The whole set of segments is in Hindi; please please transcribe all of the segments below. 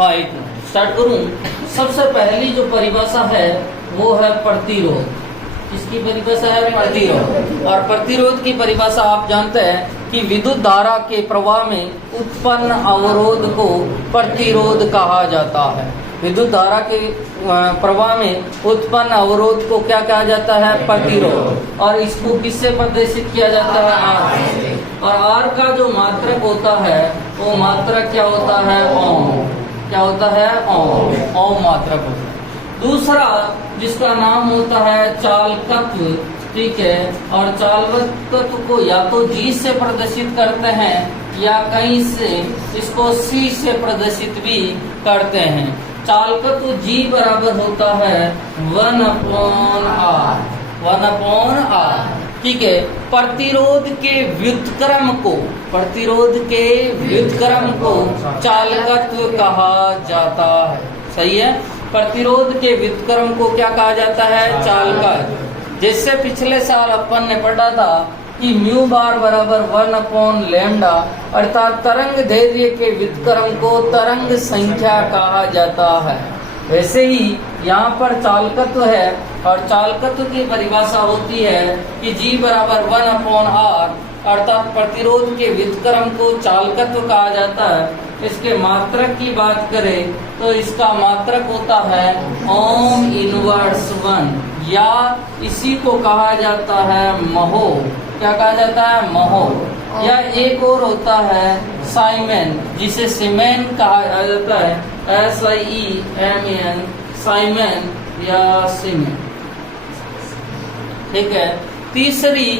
हाँ, एक मिनट स्टार्ट करूं। सबसे पहली जो परिभाषा है वो है प्रतिरोध। इसकी परिभाषा है प्रतिरोध, और प्रतिरोध की परिभाषा आप जानते हैं कि विद्युत धारा के प्रवाह में उत्पन्न अवरोध को प्रतिरोध कहा जाता है। विद्युत धारा के प्रवाह में उत्पन्न अवरोध को क्या कहा जाता है? प्रतिरोध। और इसको किससे प्रदर्शित किया जाता है? आर से। और आर का जो मात्रक होता है वो मात्रक क्या होता है? ओम। क्या होता है? ओम। ओम मात्रक होता है। दूसरा जिसका नाम होता है चालकत्व, ठीक है, और चालकत्व को या तो जी से प्रदर्शित करते हैं या कहीं से इसको सी से प्रदर्शित भी करते हैं। चालकत्व जी बराबर होता है 1/r, 1/r, ठीक है। प्रतिरोध के व्युत्क्रम को, प्रतिरोध के व्युत्क्रम को चालकत्व कहा जाता है। सही है। प्रतिरोध के व्युत्क्रम को क्या कहा जाता है? चालकत्व। जैसे पिछले साल अपन ने पढ़ा था कि म्यू बार बराबर 1/λ, अर्थात तरंग दैर्ध्य के व्युत्क्रम को तरंग संख्या कहा जाता है। वैसे ही यहाँ पर चालकत्व है, और चालकत्व की परिभाषा होती है कि G बराबर 1/r, अर्थात प्रतिरोध के व्युत्क्रम को चालकत्व कहा जाता है। इसके मात्रक की बात करें तो इसका मात्रक होता है ओम इनवर्स 1, या इसी को कहा जाता है महो। क्या कहा जाता है? महो। या एक और होता है साइमेन, जिसे सीमेन कहा जाता है, SIEMEN, साइमेन या सीमेन, ठीक है। तीसरी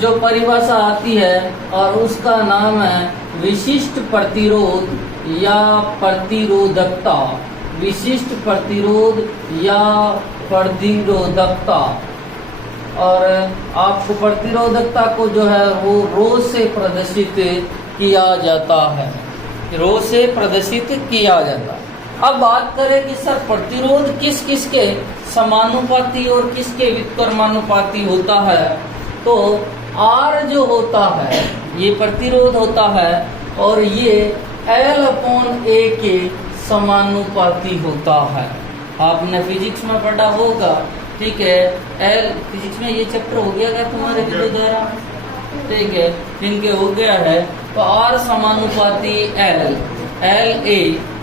जो परिभाषा आती है और उसका नाम है विशिष्ट प्रतिरोध या प्रतिरोधकता। विशिष्ट प्रतिरोध या प्रतिरोधकता। और आपको प्रतिरोधकता को जो है वो रो से प्रदर्शित किया जाता है, रो से प्रदर्शित किया जाता है। अब बात करें कि सर प्रतिरोध किस किस के समानुपाती और किसके व्युत्क्रमानुपाती होता है, तो R जो होता है ये प्रतिरोध होता है और ये L/A के समानुपाती होता है। आपने फिजिक्स में पढ़ा होगा, ठीक है। L फिजिक्स में ये चैप्टर हो गया था तुम्हारे विद्युत धारा, ठीक है, जिनके हो गया है। तो R समानुपाती L, LA।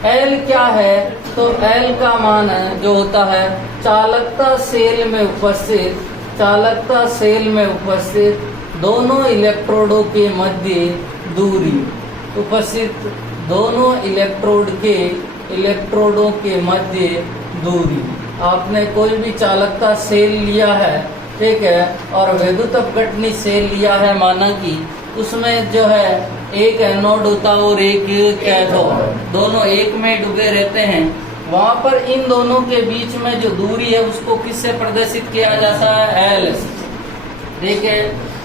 L क्या है? तो L का मान है जो होता है चालकता सेल में उपस्थित, चालकता सेल में उपस्थित दोनों इलेक्ट्रोडों के मध्य दूरी, उपस्थित दोनों इलेक्ट्रोडों के मध्य दूरी। आपने कोई भी चालकता सेल लिया है, ठीक है, और विद्युत अपघटनी सेल लिया है, माना कि उसमें जो है एक एनोड होता है और एक कैथोड, दोनों एक में डूबे रहते हैं। वहां पर इन दोनों के बीच में जो दूरी है उसको किससे प्रदर्शित किया जाता है? L से, ठीक है।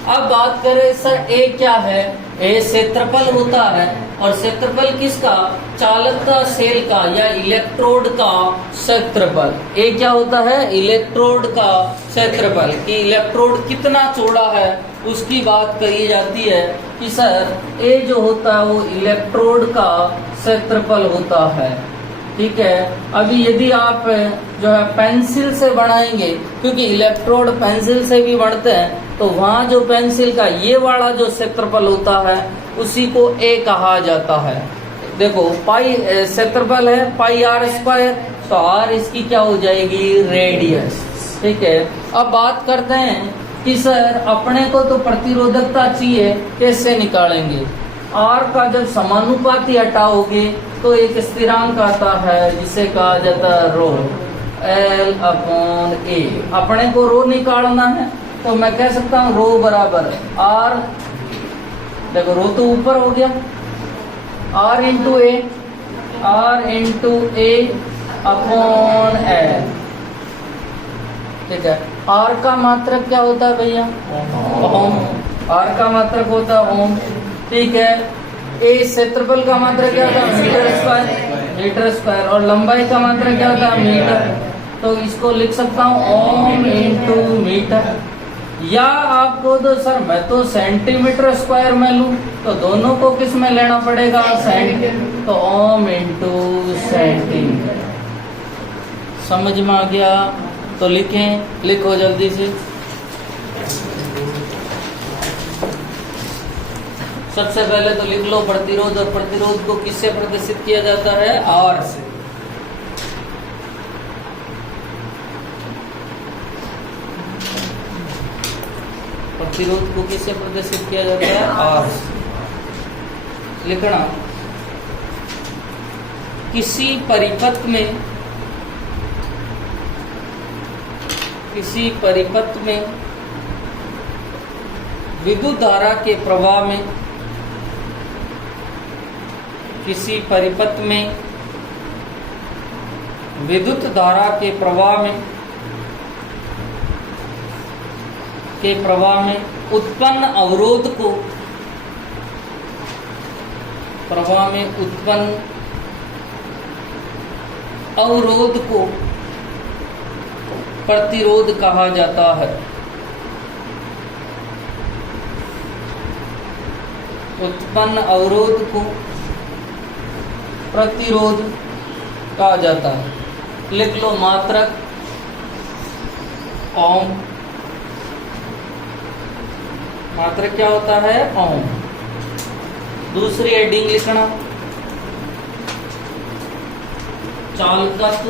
अब बात करें सर A क्या है? A क्षेत्रफल होता है, और क्षेत्रफल किसका? चालकता सेल का या इलेक्ट्रोड का क्षेत्रफल। A क्या होता है? इलेक्ट्रोड का क्षेत्रफल, कि इलेक्ट्रोड कितना चौड़ा है उसकी बात कही जाती है कि सर A जो होता है वो इलेक्ट्रोड का क्षेत्रफल होता है, ठीक है। अभी यदि आप जो है पेंसिल से बनाएंगे, क्योंकि इलेक्ट्रोड पेंसिल से भी बढ़ते हैं, तो वहाँ जो पेंसिल का ये वाला जो क्षेत्रफल होता है उसी को A कहा जाता है। देखो पाई क्षेत्रफल है πr², तो R इसकी क्या हो जाएगी? रेडियस, ठीक है। अब बात करते हैं कि सर अपने को तो प्रतिरोधकता चाहिए, कैसे निकालेंगे? R का जब समानुपाती हटाओगे तो एक स्थिरांक आता है जिसे कहा जाता है रो, L/A। अपने को रो निकालना है तो मैं कह सकता हूँ रो बराबर R, देखो रो तो ऊपर हो गया, R into A, upon L, ठीक है। R का मात्रक क्या होता है भैया? ओम। R का मात्रक होता है ओम, ठीक है। A क्षेत्रफल का मात्रक क्या होता है? मीटर स्क्वायर, और लंबाई का मात्रक क्या होता है? मीटर। तो इसको लिख सकता हूँ ओम इंटू मीटर, या आपको तो सर मैं तो सेंटीमीटर स्क्वायर में लूं, तो दोनों को किस में लेना पड़ेगा, सेंटीमीटर, तो ओम इंटू सेंटीमीटर। समझ में आ गया? तो लिखें, लिखो जल्दी से। सबसे पहले तो लिख लो प्रतिरोध, और प्रतिरोध को किससे प्रदर्शित किया जाता है, आर से। प्रतिरोध को किससे प्रदर्शित किया जाता है, आर से। लिखना, किसी परिपथ में, किसी परिपथ में विद्युत धारा के प्रवाह में, किसी परिपथ में विद्युत धारा के प्रवाह में, उत्पन्न अवरोध को, प्रवाह में उत्पन्न अवरोध को प्रतिरोध कहा जाता है। उत्पन्न अवरोध को प्रतिरोध कहा जाता है। लिख लो मात्रक ओम। मात्रक क्या होता है, ओम। दूसरी हेडिंग लिखना, चालकत्व।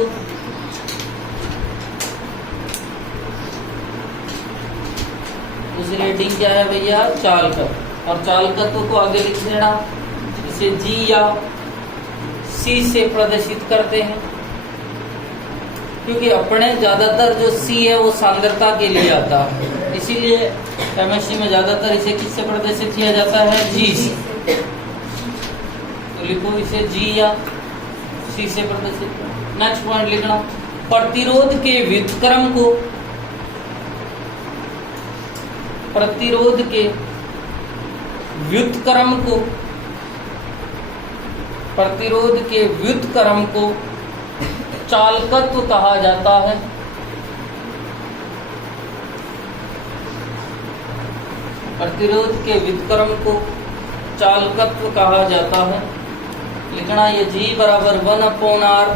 दूसरी हेडिंग क्या है भैया, चालकत्व। और चालकत्व को आगे लिख देना, इसे जी या सी से प्रदर्शित करते हैं, क्योंकि अपने ज्यादातर जो सी है वो सांद्रता के लिए आता है, इसीलिए केमिस्ट्री में ज्यादातर इसे किससे प्रदर्शित किया जाता है, जी से। तो लिखो इसे जी या सी से प्रदर्शित। नेक्स्ट पॉइंट लिखना, प्रतिरोध के व्युत्क्रम को, प्रतिरोध के व्युत्क्रम को, प्रतिरोध के व्युत्क्रम को चालकत्व कहा जाता है। प्रतिरोध के व्युत्क्रम को चालकत्व कहा जाता है। लिखना, ये G बराबर 1/R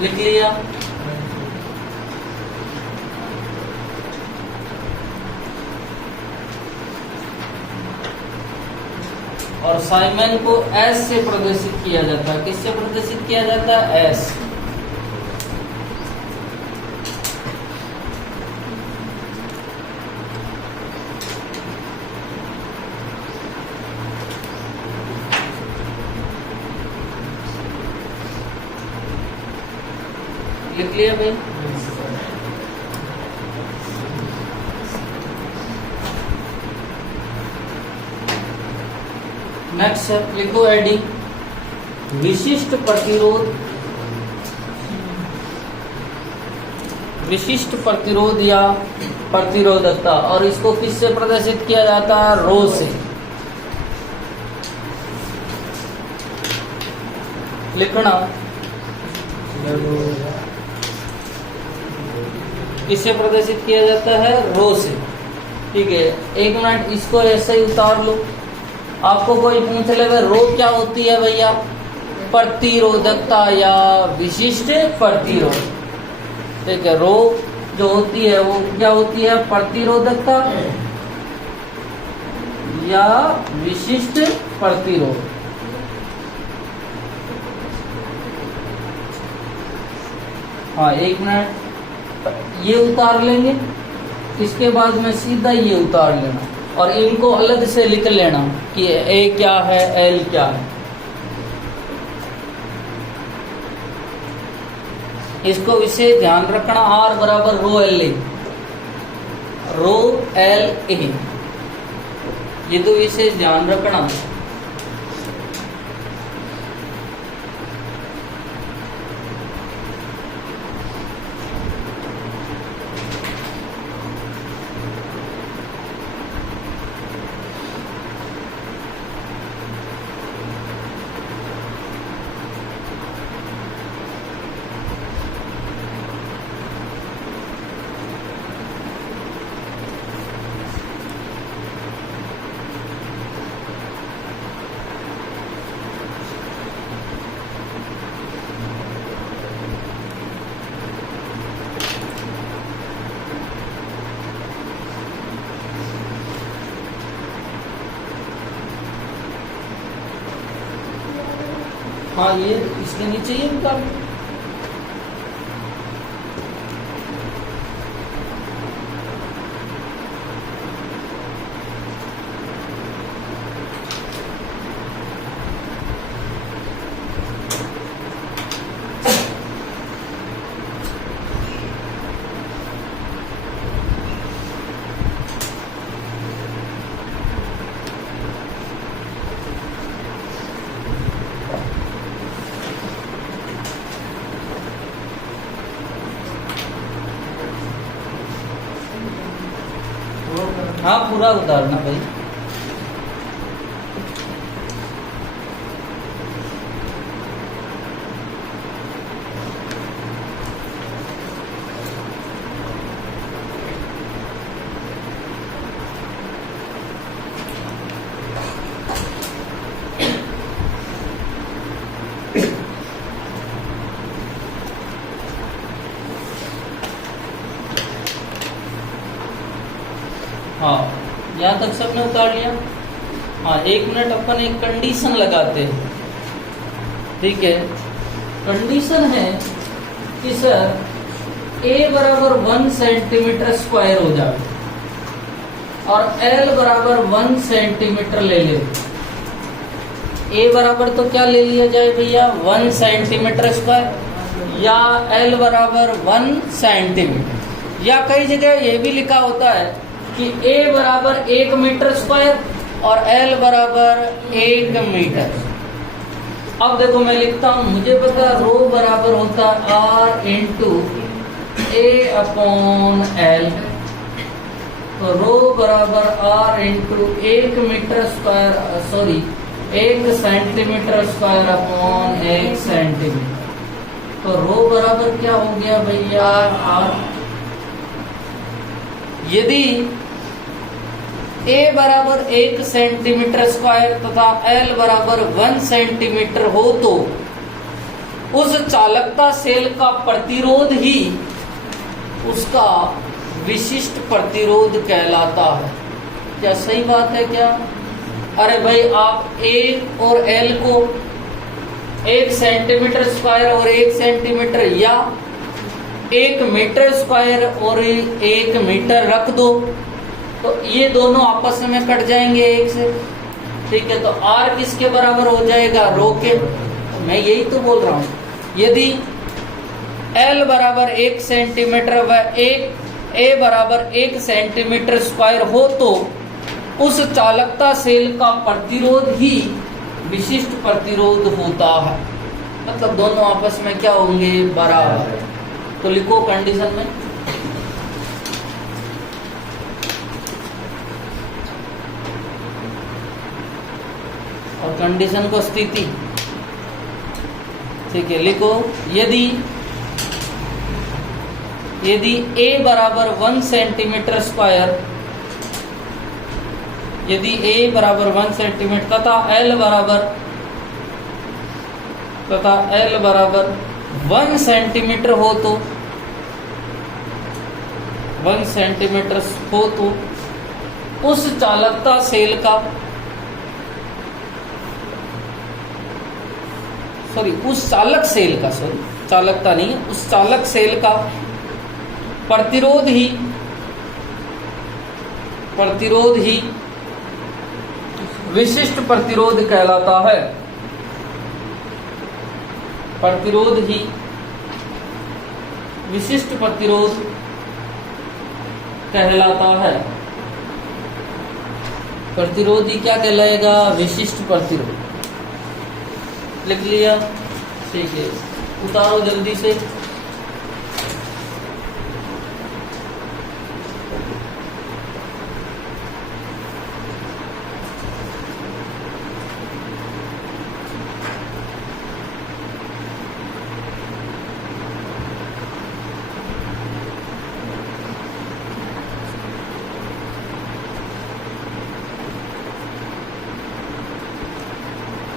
लिख लिया। और साइमन को S से प्रदर्शित किया जाता है। किससे प्रदर्शित किया जाता है, S। लिख लिया भाई। नेक्स्ट लिखो एडिंग, विशिष्ट प्रतिरोध, विशिष्ट प्रतिरोध या प्रतिरोधकता, और इसको किससे प्रदर्शित किया जाता है, रो से। लिखना, किससे प्रदर्शित किया जाता है, रो से। ठीक है, एक मिनट इसको ऐसे ही उतार लो। आपको कोई पूछ ले रो क्या होती है भैया, प्रतिरोधकता या विशिष्ट प्रतिरोध। ठीक है, रो जो होती है वो क्या होती है, प्रतिरोधकता या विशिष्ट प्रतिरोध। हाँ, एक मिनट ये उतार लेंगे, इसके बाद में सीधा ये उतार लेना और इनको अलग से लिख लेना कि ए क्या है, एल क्या है। इसको विशेष ध्यान रखना, आर बराबर rho L A, rho L A, ये तो विशेष ध्यान रखना। हाँ ये इसके नीचे ये निकाल। हाँ पूरा उतारना भाई। हाँ यहाँ तक सबने उतार लिया। हाँ 1 मिनट अपन एक कंडीशन लगाते हैं, ठीक है। कंडीशन है कि सर a बराबर 1 सेंटीमीटर स्क्वायर हो जाए और l बराबर 1 सेंटीमीटर ले ले। a बराबर तो क्या ले लिया जाए भैया 1 सेंटीमीटर स्क्वायर, या l बराबर 1 सेंटीमीटर, या कई जगह ये भी लिखा होता है कि a बराबर 1 मीटर स्क्वायर और l बराबर 1 मीटर। अब देखो मैं लिखता हूं, मुझे पता रो बराबर होता r into a upon l, तो रो बराबर r into 1 metre square, sorry 1 centimetre square upon 1 centimetre. तो रो बराबर क्या हो गया भैया r। यदि a बराबर 1 सेंटीमीटर स्क्वायर तथा l बराबर 1 सेंटीमीटर हो तो उस चालकता सेल का प्रतिरोध ही उसका विशिष्ट प्रतिरोध कहलाता है। क्या सही बात है क्या? अरे भाई आप a और l को 1 सेंटीमीटर स्क्वायर और 1 सेंटीमीटर या 1 मीटर स्क्वायर और 1 मीटर रख दो तो ये दोनों आपस में कट जाएंगे 1 से, ठीक है। तो r किसके बराबर हो जाएगा रो के। मैं यही तो बोल रहा हूं, यदि l बराबर 1 सेंटीमीटर व a बराबर 1 सेंटीमीटर स्क्वायर हो तो उस चालकता सेल का प्रतिरोध ही विशिष्ट प्रतिरोध होता है, मतलब दोनों आपस में क्या होंगे बराबर। तो लिखो कंडीशन में और कंडीशन को स्थिति, ठीक है। लिखो यदि a बराबर 1 सेंटीमीटर स्क्वायर, यदि a बराबर 1 सेंटीमीटर तथा l बराबर 1 सेंटीमीटर हो तो 1 सेंटीमीटर हो तो उस चालकता सेल का, सॉरी उस चालक सेल का, सॉरी चालकता नहीं, उस चालक सेल का प्रतिरोध ही विशिष्ट प्रतिरोध कहलाता है। प्रतिरोध ही विशिष्ट प्रतिरोध कहलाता है। प्रतिरोध ही क्या कहलाएगा विशिष्ट प्रतिरोध। लिख लिया, ठीक है। उतारो जल्दी से।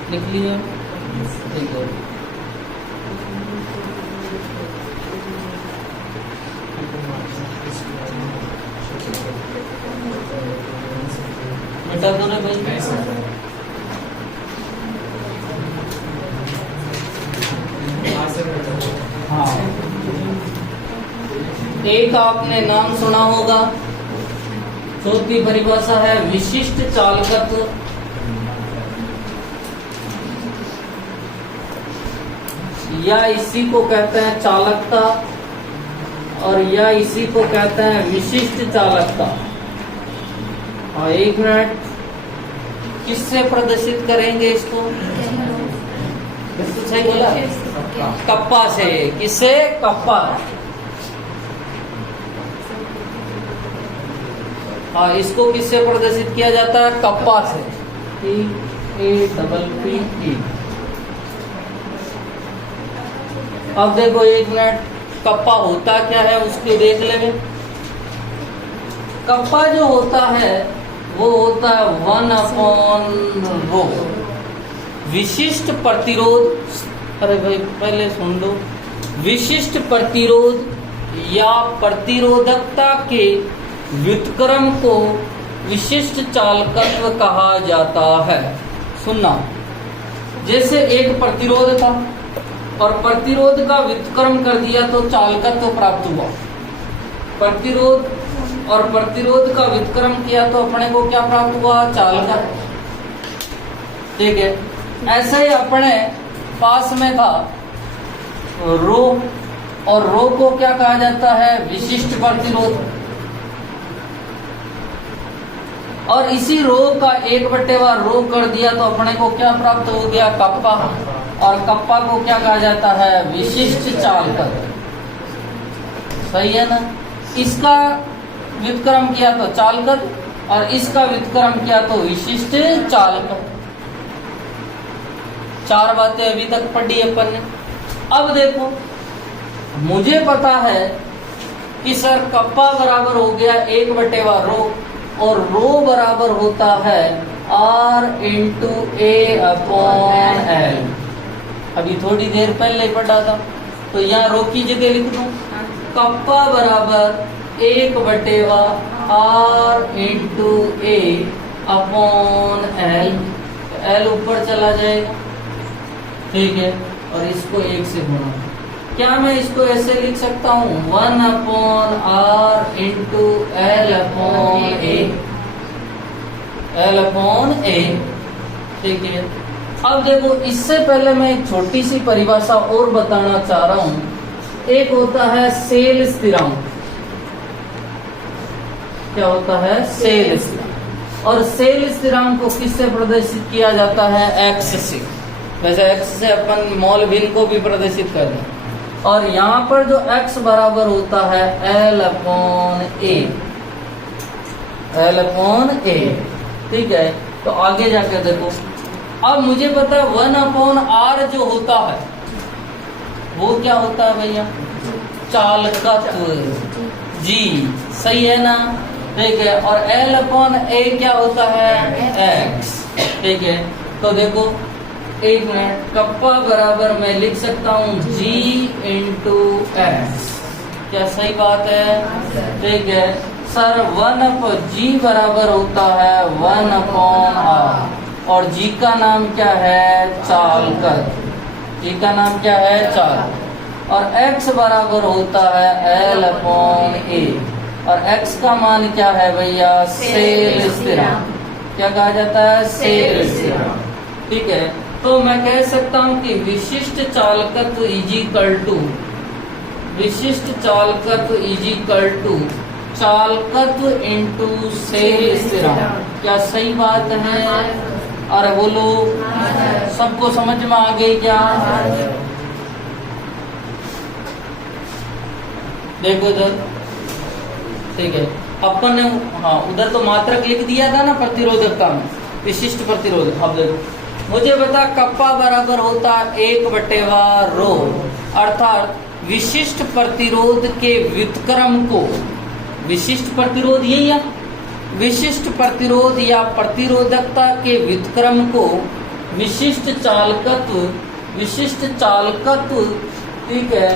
लिख लिया, ठीक है। मिटा दो ना भाई। हाँ, एक आपने नाम सुना होगा। चौथी परिभाषा है विशिष्ट चालकत्व। या इसी को कहते हैं चालकता और या इसी को कहते हैं विशिष्ट चालकता। और एक मिनट, किससे प्रदर्शित करेंगे इसको? सही बोला, कप्पा से। किससे? कप्पा। हाँ, इसको किससे प्रदर्शित किया जाता है? कप्पा से। PAPP। अब देखो एक मिनट, कप्पा होता क्या है उसको देख लेंगे। कप्पा जो होता है वो होता है 1/ρ विशिष्ट प्रतिरोध। अरे भाई पहले सुन लो। विशिष्ट प्रतिरोध या प्रतिरोधकता के व्युत्क्रम को विशिष्ट चालकत्व कहा जाता है। सुनना, जैसे एक प्रतिरोध था और प्रतिरोध का व्युत्क्रम कर दिया तो चालकत्व प्राप्त हुआ। प्रतिरोध और प्रतिरोध का व्युत्क्रम किया तो अपने को क्या प्राप्त हुआ? चालकत्व। ठीक है, ऐसे ही अपने पास में था रो, और रो को क्या कहा जाता है? विशिष्ट प्रतिरोध। और इसी रो का 1/रो कर दिया तो अपने को क्या प्राप्त हो गया? कप्पा। और कप्पा को क्या कहा जाता है? विशिष्ट चालकत्व। सही है ना? इसका व्युत्क्रम किया तो चालकत्व और इसका व्युत्क्रम किया तो विशिष्ट चालकत्व। 4 बातें अभी तक पढ़ी अपन ने। अब देखो, मुझे पता है कि सर कप्पा बराबर हो गया 1/रो और रो बराबर होता है R/A/L। अभी थोड़ी देर पहले पढ़ा था, तो यहाँ रो की जगह लिख दूं कप्पा बराबर 1/R/A/L। L ऊपर चला जाएगा, ठीक है, और इसको 1 से गुणा। क्या मैं इसको ऐसे लिख सकता हूँ? 1/R/L/A। ठीक है। अब देखो, इससे पहले मैं एक छोटी सी परिभाषा और बताना चाह रहा हूँ। एक होता है सेल स्थिरांक। क्या होता है? सेल स्थिरांक। और सेल स्थिरांक को किससे प्रदर्शित किया जाता है? एक्स से। वैसे एक्स से अपन मॉल भिन्न को भी प्रदर्शित कर दें। और यहाँ पर जो x बराबर होता है L/A। ठीक है, तो आगे जाकर देखो। अब मुझे पता है 1/R जो होता है वो क्या होता है भैया? चालकत्व। जी, सही है ना? ठीक है। और L/A क्या होता है? x। ठीक है, तो देखो एक मिनट, कप्पा बराबर मैं लिख सकता हूँ G/x। क्या सही बात है? ठीक है सर। 1/G बराबर होता है 1/R और G का नाम क्या है? चालकत्व। G का नाम क्या है? चालकत्व। और x बराबर होता है L/A और x का मान क्या है भैया? सेल स्थिरांक। क्या कहा जाता है? सेल स्थिरांक। ठीक है, तो मैं कह सकता हूं कि विशिष्ट चालकत्व चालकत्व इनटू सेल स्थिरांक। क्या सही बात है? अरे बोलो, सबको समझ में आ गई क्या? देखो इधर, ठीक है, अपन ने हाँ उधर तो मात्रक लिख दिया था ना प्रतिरोधकता में, विशिष्ट प्रतिरोध। अब देखो, मुझे बता कप्पा बराबर होता 1/रो, अर्थात विशिष्ट प्रतिरोध के व्युत्क्रम को, विशिष्ट प्रतिरोध यही है, विशिष्ट प्रतिरोध या प्रतिरोधकता के व्युत्क्रम को विशिष्ट चालकत्व, ठीक है,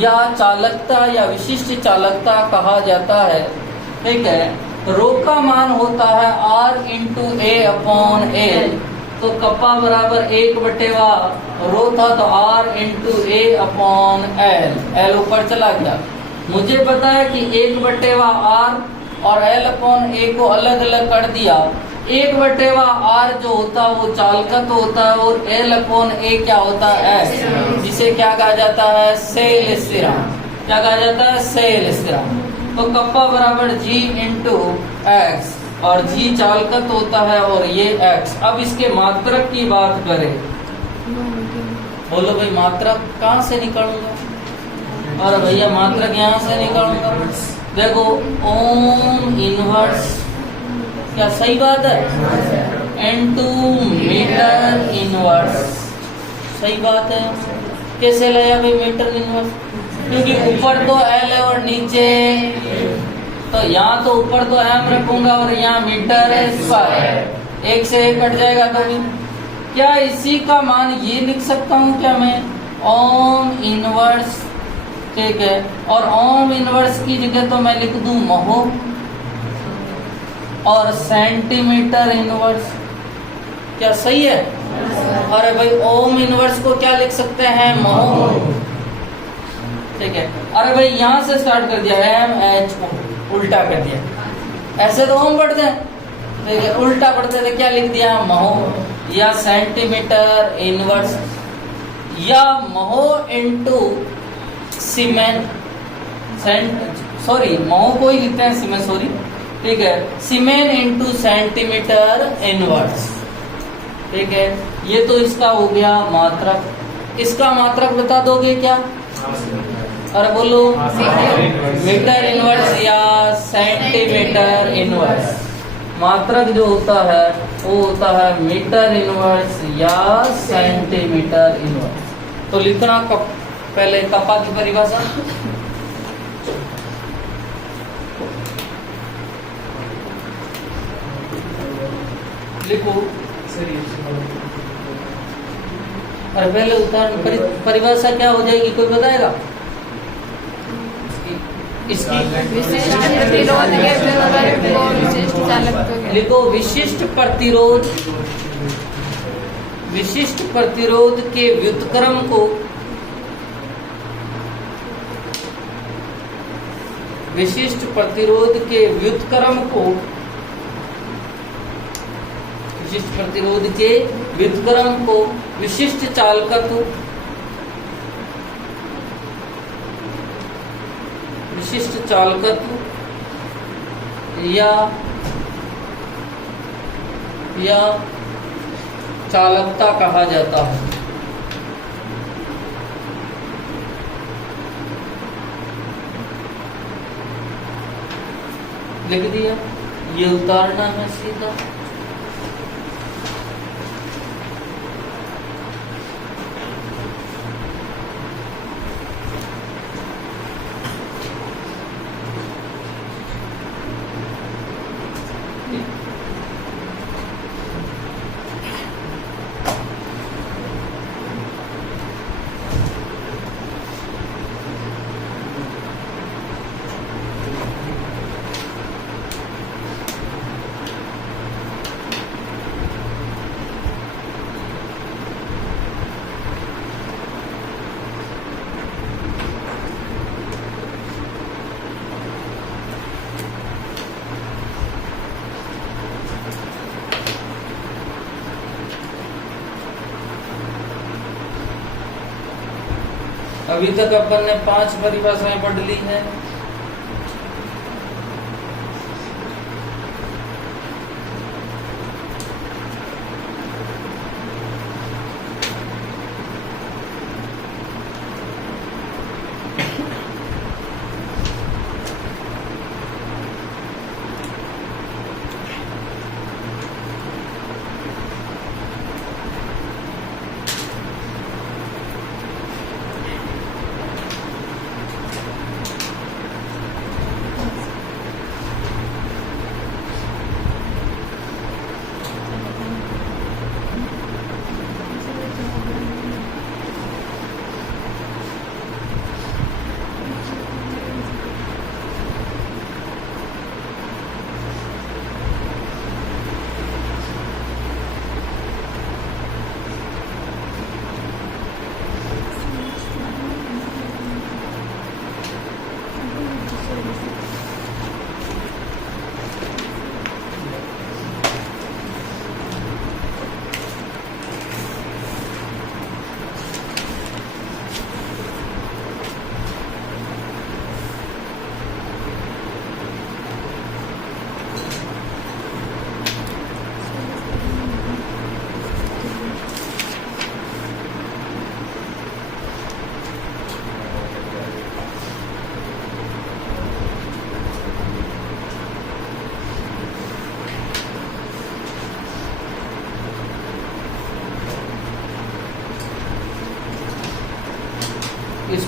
या चालकता या विशिष्ट चालकता कहा जाता है। ठीक है, रो का मान होता है R/A/L तो कप्पा बराबर 1/वा रो था तो R इंटू ए अपॉन एल ऊपर चला गया। मुझे पता है कि 1/वा R और L अपॉन ए को अलग अलग कर दिया। 1/वा R जो होता है वो चालकत्व होता है और L अपॉन ए क्या होता है S, जिसे क्या कहा जाता है सेल स्थिरांक। क्या कहा जाता है सेल स्थिरांक। तो कप्पा बराबर G इंटू एक्स और G चालकत्व होता है और ये x। अब इसके मात्रक की बात करें, बोलो भाई मात्रक कहाँ से निकालूंगा? और भैया मात्रक यहाँ से निकालूंगा। देखो ओम इनवर्स, क्या सही बात है, इनटू मीटर इनवर्स, सही बात है। कैसे लाया भाई मीटर इनवर्स? क्योंकि ऊपर तो L है और नीचे, तो यहाँ तो ऊपर तो m रखूंगा और यहाँ मीटर स्क्वायर, एक से एक कट जाएगा। तो भी क्या इसी का मान ये लिख सकता हूँ क्या मैं, ओम इनवर्स, ठीक है। और ओम इनवर्स की जगह तो मैं लिख दूं महो और सेंटीमीटर इनवर्स, क्या सही है? अरे भाई ओम इनवर्स को क्या लिख सकते हैं, महो, ठीक है। अरे भाई यहाँ से स्टार्ट कर दिया MHO, उल्टा कर दिया। ऐसे तो ओम पढ़ते हैं, ठीक है, उल्टा पढ़ते थे, क्या लिख दिया महो या सेंटीमीटर इनवर्स या महो इंटू सीमेन, सॉरी महो को ही लिखते हैं सीमेन, सॉरी, ठीक है, सीमेन इंटू सेंटीमीटर इनवर्स, ठीक है। ये तो इसका हो गया मात्रक। इसका मात्रक बता दोगे क्या? अरे बोलो, मीटर इनवर्स या सेंटीमीटर इनवर्स। मात्रक जो होता है वो होता है मीटर इनवर्स या सेंटीमीटर इनवर्स। तो लिखना पहले कप्पा की परिभाषा, लिखो। और पहले उदाहरण परिभाषा क्या हो जाएगी, कोई बताएगा? इसकी विशिष्ट प्रतिरोध के व्युत्क्रम को विशिष्ट चालकत्व, लिखो विशिष्ट प्रतिरोध, विशिष्ट प्रतिरोध के व्युत्क्रम को, विशिष्ट प्रतिरोध के व्युत्क्रम को, विशिष्ट प्रतिरोध के व्युत्क्रम को विशिष्ट चालकत्व, विशिष्ट चालकत्व या चालकता कहा जाता है। लिख दिया, ये उतारना है सीधा। अभी तक अपन ने 5 परिभाषाएं पढ़ ली हैं।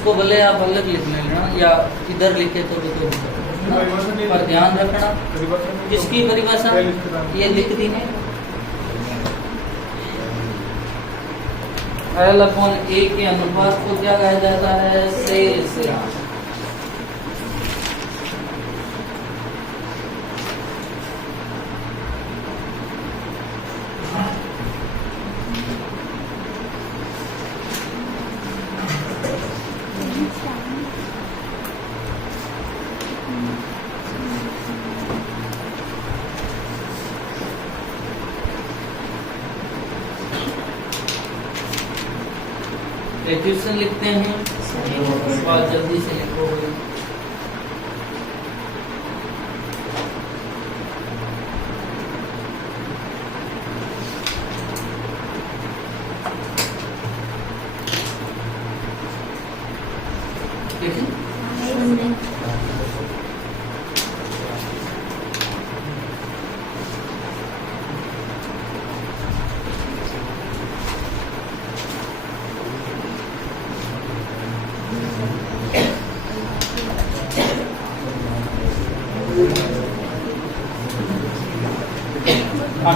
इसको भले आप अलग लिख लेना या इधर लिखे तो भी पर ध्यान रखना किसकी परिभाषा ये लिख दी है L/A के अनुपात को क्या कहा जाता है सेल से इक्वेशन लिखते हैं बहुत जल्दी से लिखो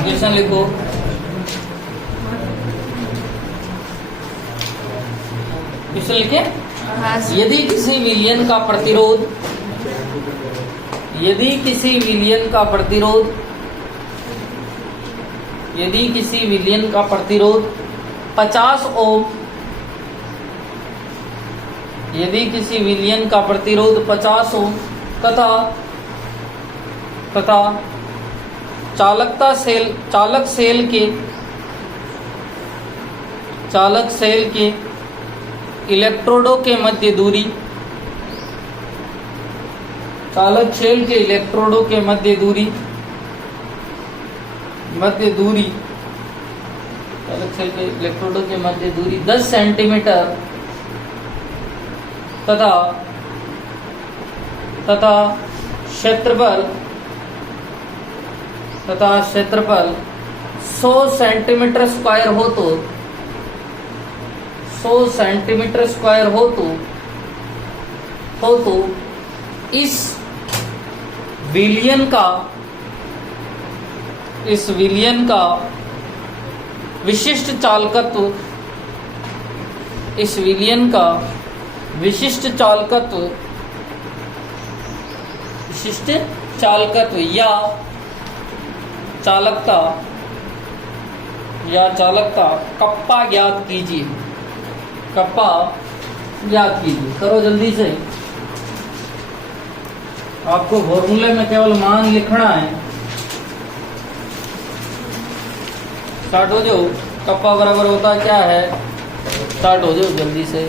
क्वेश्चन लिखो क्वेश्चन लिखे यदि किसी विलयन का प्रतिरोध 50 ओम तथा चालक सेल के इलेक्ट्रोडों के मध्य दूरी चालक सेल के इलेक्ट्रोडों के मध्य दूरी चालक सेल के इलेक्ट्रोडों के मध्य दूरी 10 सेंटीमीटर तथा क्षेत्रफल 100 सेंटीमीटर स्क्वायर हो तो इस विलयन का विशिष्ट चालकत्व या चालकता कप्पा ज्ञात कीजिए करो जल्दी से आपको फॉर्मूले में केवल मान लिखना है स्टार्ट हो जाओ कप्पा बराबर होता क्या है स्टार्ट हो जाओ जल्दी से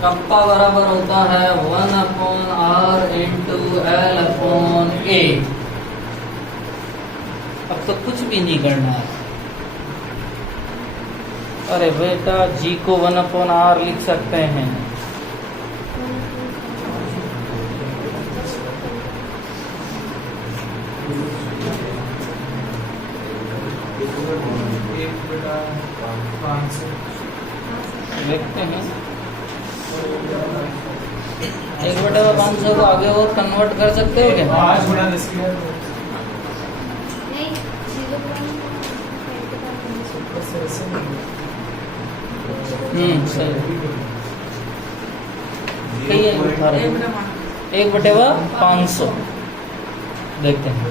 कप्पा बराबर होता है 1/r × L/A। अब तो कुछ भी नहीं करना है अरे बेटा जी को 1/r लिख सकते हैं देखते हैं 1/500 को आगे और कन्वर्ट कर सकते हो क्या? सही 1/500 देखते हैं।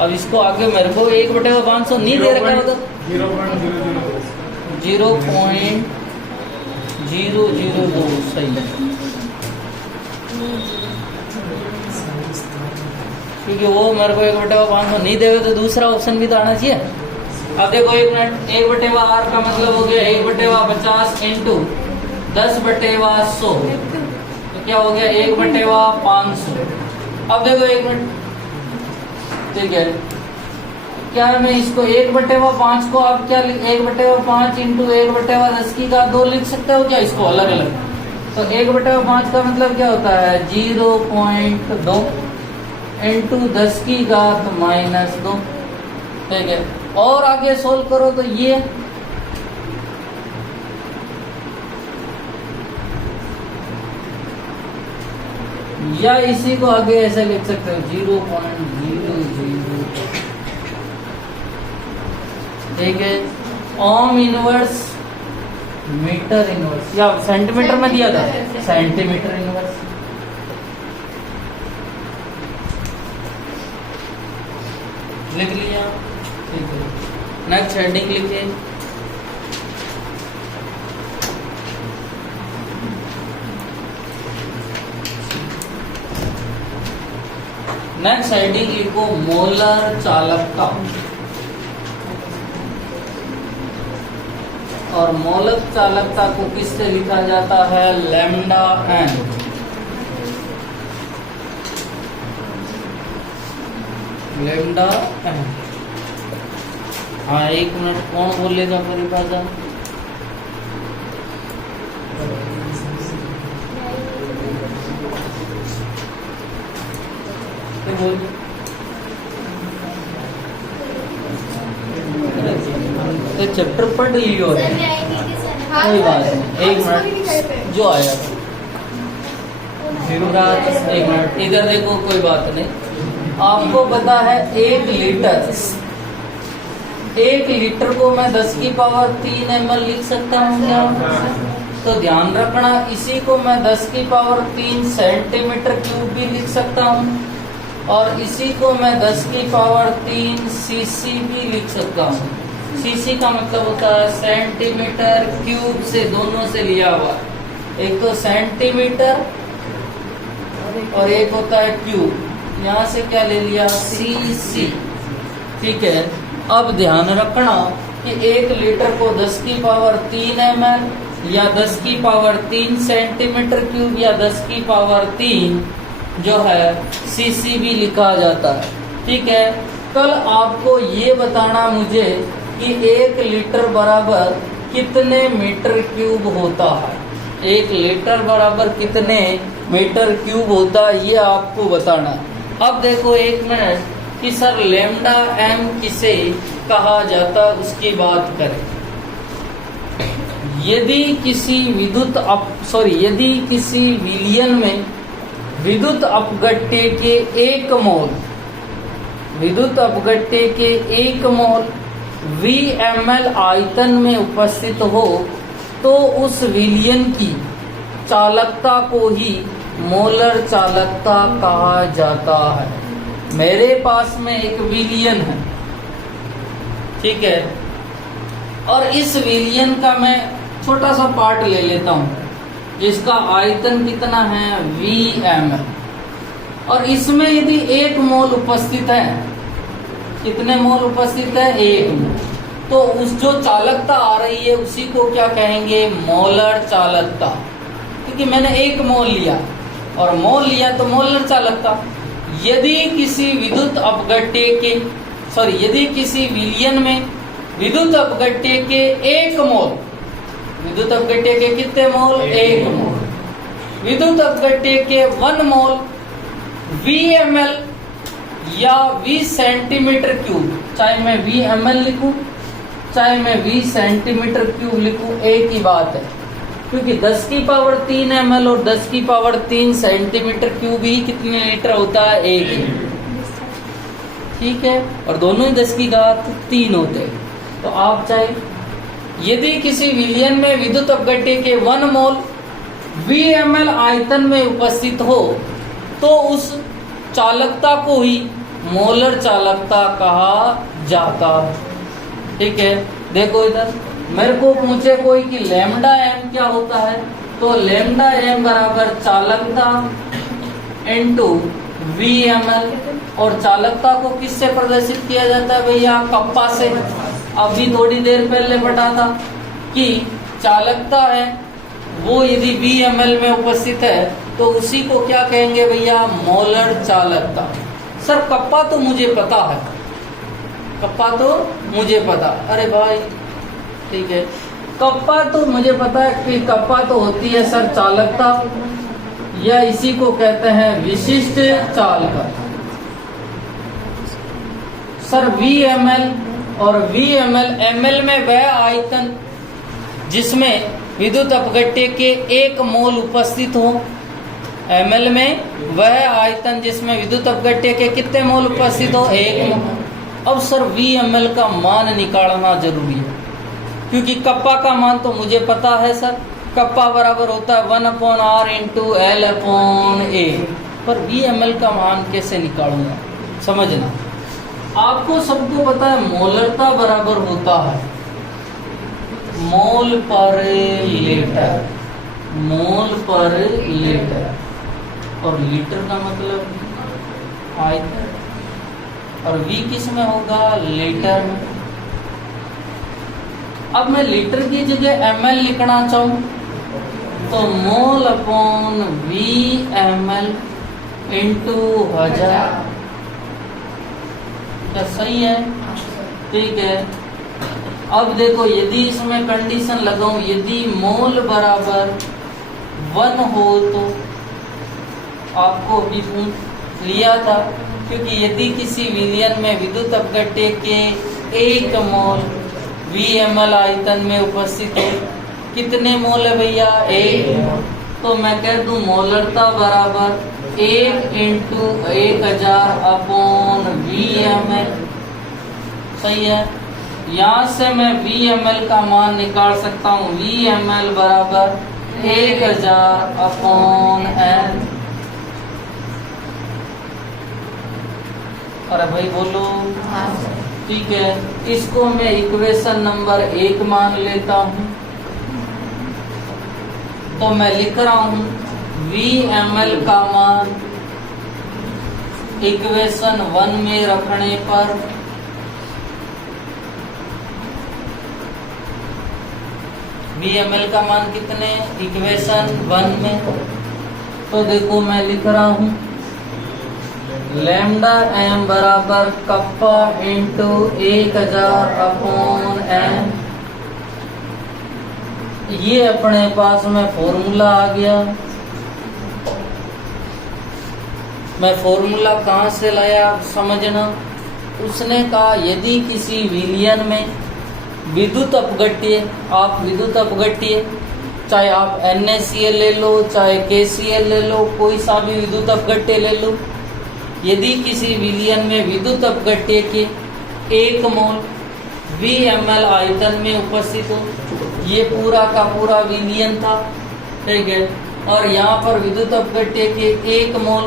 अब इसको आगे मेरे को 1/500 नहीं दे रखा है तो 0.002 सही है क्योंकि वो मेरे को 1/500 नहीं देवे तो दूसरा ऑप्शन भी तो आना चाहिए। अब देखो 1 मिनट 1/r का मतलब हो गया 1/50 × 10/100 तो क्या हो गया 1/500। अब देखो 1 मिनट ठीक है क्या मैं इसको 1/5 को आप क्या 1/5 × 1/10 की का 2 लिख सकते हो क्या इसको अलग अलग तो 1/5 का मतलब क्या होता है 0.2 इंटू 10⁻²। ठीक है, और आगे सोल्व करो तो ये या इसी को आगे ऐसे लिख सकते हो 0.00। ठीक है, ओम इनवर्स मीटर इनवर्स या सेंटीमीटर में दिया था, सेंटीमीटर इनवर्स। लिख लिया। ठीक है, नेक्स्ट हेडिंग लिखिए। नेक्स्ट हेडिंग लिखो मोलर चालकता। और मोलर चालकता को किससे लिखा जाता है लैम्डा एन। Lambda N. हाँ, 1 मिनट, कौन बोलेगा परिभाषा? तो चैप्टर पढ़ लियो है, कोई बात नहीं, 1 मिनट जो आया। 1 मिनट इधर देखो, कोई बात नहीं। आपको पता है 1 लीटर को मैं 10⁻³ ml लिख सकता हूँ क्या? तो ध्यान रखना, इसी को मैं 10⁻³ सेंटीमीटर³ भी लिख सकता हूँ, और इसी को मैं 10⁻³ cc भी लिख सकता हूँ। cc का मतलब होता है सेंटीमीटर³ से, दोनों से लिया हुआ, एक तो सेंटीमीटर और एक होता है क्यूब। यहाँ से क्या ले लिया cc। ठीक है, अब ध्यान रखना कि 1 लीटर को 10⁻³ ml या 10⁻³ सेंटीमीटर³ या 10⁻³ जो है cc भी लिखा जाता है। ठीक है, कल आपको ये बताना मुझे कि 1 लीटर बराबर कितने मीटर³ होता है। 1 लीटर बराबर कितने मीटर³ होता है, ये आपको बताना। अब देखो 1 मिनट कि सर लैम्डा एम किसे कहा जाता, उसकी बात करें। यदि किसी यदि किसी विलयन में विद्युत अपघट्य के 1 मोल VmL आयतन में उपस्थित हो तो उस विलयन की चालकता को ही मोलर चालकता कहा जाता है। मेरे पास में एक विलयन है, ठीक है, और इस विलयन का मैं छोटा सा पार्ट ले लेता हूँ जिसका आयतन कितना है Vml, और इसमें यदि 1 मोल उपस्थित है, कितने मोल उपस्थित है 1 मोल, तो उस जो चालकता आ रही है उसी को क्या कहेंगे मोलर चालकता, क्योंकि मैंने 1 मोल लिया और मोल लिया तो मोलर चालकता। यदि किसी विद्युत अपघट्य के यदि किसी विलयन में विद्युत अपघट्य के 1 मोल, विद्युत अपघट्य के कितने मोल 1 मोल, विद्युत अपघट्य के 1 मोल Vml या V सेंटीमीटर³, चाहे मैं Vml लिखूं चाहे मैं V सेंटीमीटर³ लिखूं, एक ही बात है, क्योंकि 10⁻³ ml और 10⁻³ सेंटीमीटर³ ही कितने लीटर होता है 1। ठीक है, और दोनों ही 10⁻³ होते हैं। तो आप चाहे यदि किसी विलयन में विद्युत अपघट्य के 1 मोल Vml आयतन में उपस्थित हो तो उस चालकता को ही मोलर चालकता कहा जाता है। ठीक है, देखो इधर मेरे को पूछे कोई कि लैम्डा एम क्या होता है, तो लैम्डा एम बराबर चालकता इनटू Vml, और चालकता को किससे प्रदर्शित किया जाता है भैया कप्पा से। अभी थोड़ी देर पहले पढ़ा था कि चालकता है वो यदि Vml में उपस्थित है तो उसी को क्या कहेंगे भैया मोलर चालकता। सर कप्पा तो मुझे पता है, कप्पा तो मुझे पता, अरे भाई ठीक है, कप्पा तो मुझे पता है कि कप्पा तो होती है सर चालकता, या इसी को कहते हैं विशिष्ट चालकता। सर VmL और VmL, ml में वह आयतन जिसमें विद्युत अपघट्य के 1 मोल उपस्थित हो। ml में वह आयतन जिसमें विद्युत अपघट्य के कितने मोल उपस्थित हो, 1 मोल। अब सर VmL का मान निकालना जरूरी है, क्योंकि कप्पा का मान तो मुझे पता है सर, कप्पा बराबर होता है 1/r इंटू L/A, पर VmL का मान कैसे निकालूंगा समझना। आपको सबको पता है मोलरता बराबर होता है मोल पर लीटर, मोल पर लीटर, और लीटर का मतलब आयतन, और V किस में होगा, लीटर में। अब मैं लीटर की जगह ml लिखना चाहूं तो मोल अपॉन VmL इंटू 1000, क्या सही है? ठीक है। अब देखो यदि इसमें कंडीशन लगाऊं, यदि मोल बराबर 1 हो तो आपको भी पूछ लिया था, क्योंकि यदि किसी विलयन में विद्युत अपघट्य के 1 मोल VmL आयतन में उपस्थित हो, कितने मोल है भैया, 1, तो मैं कह दूं मोलरता बराबर 1 इंटू 1000 अपॉन VmL, सही है। यहाँ से मैं VmL का मान निकाल सकता हूँ, VmL बराबर 1000 अपॉन N। अरे भाई बोलो, ठीक है। इसको मैं इक्वेशन नंबर 1 मान लेता हूँ, तो मैं लिख रहा हूँ VmL का मान इक्वेशन 1 में रखने पर VmL का मान कितने, इक्वेशन 1 में, तो देखो मैं लिख रहा हूँ लैम्डा m बराबर कप्पा इंटू 1000 अपॉन n। ये अपने पास में फॉर्मूला आ गया। मैं फॉर्मूला कहाँ से लाया समझना। उसने कहा यदि किसी विलयन में विद्युत अपघट्य, आप विद्युत अपघट्य चाहे आप NaCl ले लो, चाहे KCl ले लो, कोई सा भी विद्युत अपघट्य ले लो, यदि किसी विलयन में विद्युत अपघट्य के 1 मोल VmL आयतन में उपस्थित हो, ये पूरा का पूरा विलयन था, ठीक है। और यहाँ पर विद्युत अपघट्य के 1 मोल,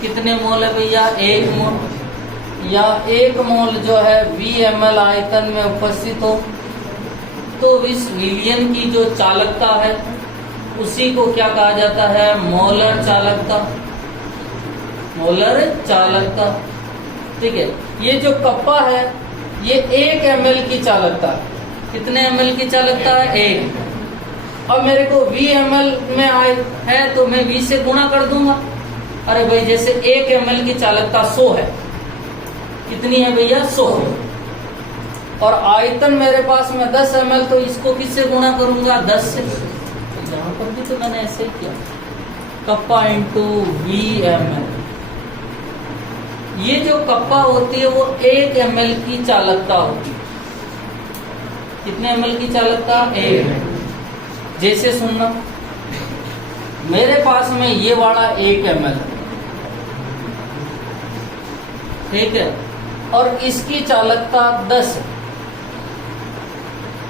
कितने मोल है भैया, 1 मोल, या 1 मोल जो है VmL आयतन में उपस्थित हो, तो इस विलयन की जो चालकता है उसी को क्या कहा जाता है, मोलर चालकता, मोलर चालकता, ठीक है। ये जो कप्पा है ये 1 ml की चालकता, कितने ml की चालकता है, 1। अब मेरे को VmL में आए है तो मैं V से गुणा कर दूंगा। अरे भाई जैसे 1 ml की चालकता 100 है, कितनी है भैया, 100, और आयतन मेरे पास में 10 ml, तो इसको किससे गुणा करूंगा, 10 से। तो यहाँ पर भी तो मैंने ऐसे ही किया, कप्पा इंटू VmL। ये जो कप्पा होती है वो 1 ml की चालकता होती है, कितने ml की चालकता, 1। जैसे सुनना, मेरे पास में ये वाला 1 ml है, ठीक है, और इसकी चालकता 10 है।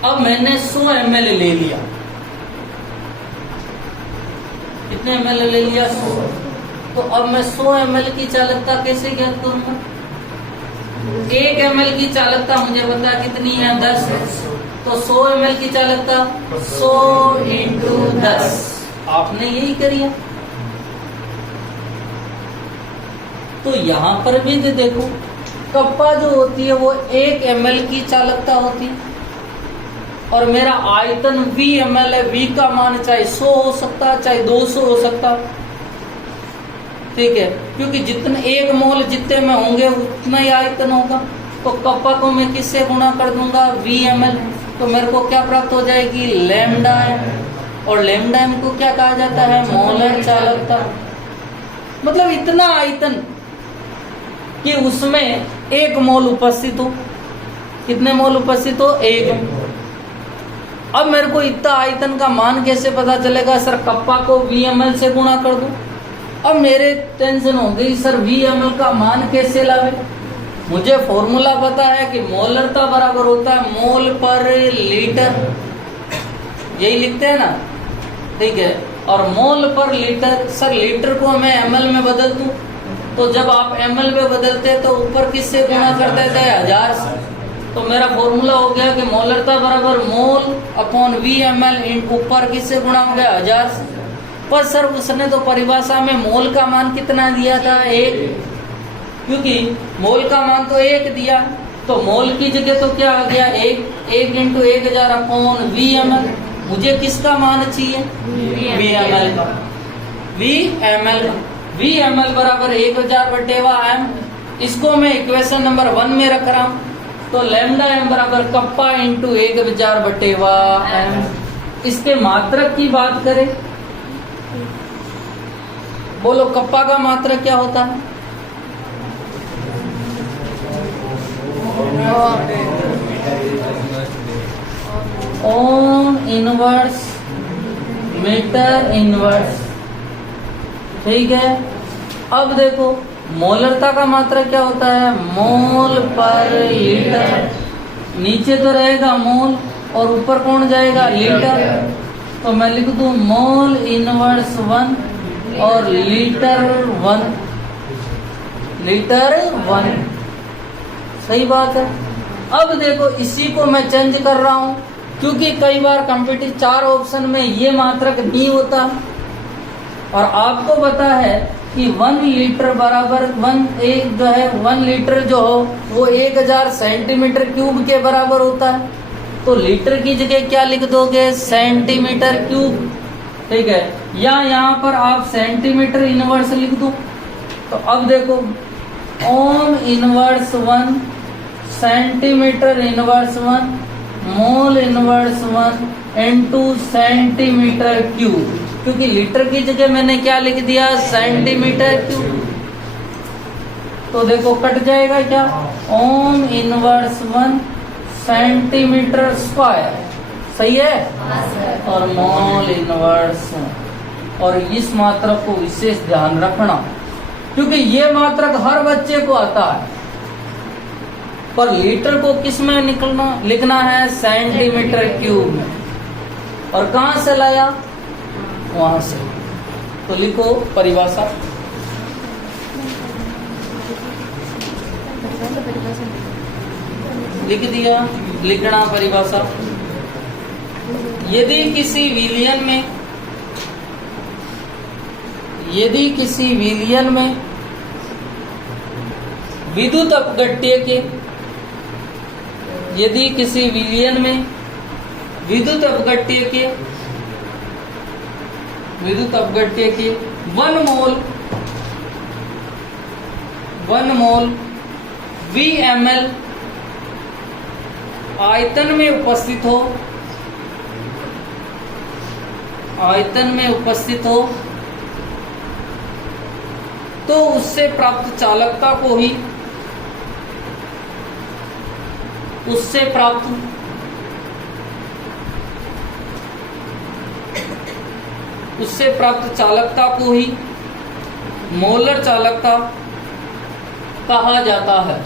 अब मैंने 100 ml ले लिया, कितने ml ले लिया, 100। तो अब मैं 100 ml की चालकता कैसे ज्ञात करूंगा, 1 ml की चालकता मुझे पता कितनी है, 10 है, तो 100 ml की चालकता 100 इंटू 10, आपने यही करिए। तो यहाँ पर भी देखो कप्पा जो होती है वो 1 ml की चालकता होती है, और मेरा आयतन VmL है, V का मान चाहे 100 हो सकता चाहे 200 हो सकता, ठीक है, क्योंकि जितने 1 मोल जितने में होंगे उतना ही आयतन होगा। तो कप्पा को मैं किससे गुणा कर दूंगा, VmL, तो मेरे को क्या प्राप्त हो जाएगी, लैम्डा एम। और लैम्डा एम को क्या कहा जाता है, मोलर चालकता। मतलब इतना आयतन कि उसमें 1 मोल उपस्थित हो। कितने मोल उपस्थित हो, 1। अब मेरे को इतना आयतन का मान कैसे पता चलेगा, सर कप्पा को VmL से गुणा कर दूं। अब मेरे टेंशन हो गई, सर VmL का मान कैसे लावे। मुझे फॉर्मूला पता है कि मोलरता बराबर होता है मोल पर लीटर, यही लिखते हैं ना, ठीक है। और मोल पर लीटर, सर लीटर को मैं ml में बदल दूं, तो जब आप ml में बदलते तो ऊपर किससे गुणा करते थे, 1000 से। तो मेरा फॉर्मूला हो गया कि मोलरता बराबर मोल अपॉन VmL ऊपर किससे गुणा हो गया, 1000 से। पर सर उसने तो परिभाषा में मोल का मान कितना दिया था, 1, क्योंकि मोल का मान तो 1 दिया, तो मोल की जगह तो क्या आ गया, 1 इंटू 1000 अपॉन VmL। मुझे किसका मान चाहिए, VmL का। VmL बराबर 1000/m। इसको मैं इक्वेशन नंबर 1 में रख रहा हूं, तो लैम्डा एम बराबर कप्पा इंटू 1000/m। इसके मात्रक की बात करें, बोलो कप्पा का मात्रक क्या होता है, ओम इनवर्स मीटर इनवर्स, ठीक है। अब देखो मोलरता का मात्रक क्या होता है, मोल पर लीटर। नीचे तो रहेगा मोल और ऊपर कौन जाएगा, लीटर। तो मैं लिख दूं मोल इनवर्स 1 और लीटर 1। सही बात है। अब देखो इसी को मैं चेंज कर रहा हूं, क्योंकि कई बार कॉम्पिटिटिव 4 ऑप्शन में ये मात्रक नहीं होता, और आपको पता है कि 1 लीटर बराबर 1 लीटर जो हो वो 1000 सेंटीमीटर क्यूब के बराबर होता है। तो लीटर की जगह क्या लिख दोगे, सेंटीमीटर क्यूब, ठीक है। या यहाँ पर आप सेंटीमीटर इनवर्स लिख दो। तो अब देखो ohm inverse 1, centimetre inverse 1, mole inverse 1 into centimetre cube, क्योंकि लीटर की जगह मैंने क्या लिख दिया, सेंटीमीटर क्यूब। तो देखो कट जाएगा क्या, ओम इनवर्स 1 सेंटीमीटर स्क्वायर, सही है, और मोल इनवर्स। और इस मात्रक को विशेष ध्यान रखना, क्योंकि ये मात्रक हर बच्चे को आता है, पर लीटर को किस में लिखना है, सेंटीमीटर क्यूब में। और कहां से लाया, वहां से। तो लिखो परिभाषा, लिख दिया, लिखना परिभाषा। यदि किसी विलयन में विद्युत अपघट्य के, यदि किसी विलयन में विद्युत अपघट्य के 1 मोल VmL आयतन में उपस्थित हो, तो उससे प्राप्त चालकता को ही मोलर चालकता कहा जाता है।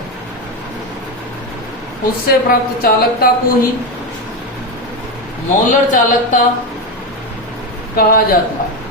उससे प्राप्त चालकता को ही मोलर चालकता कहा जाता है।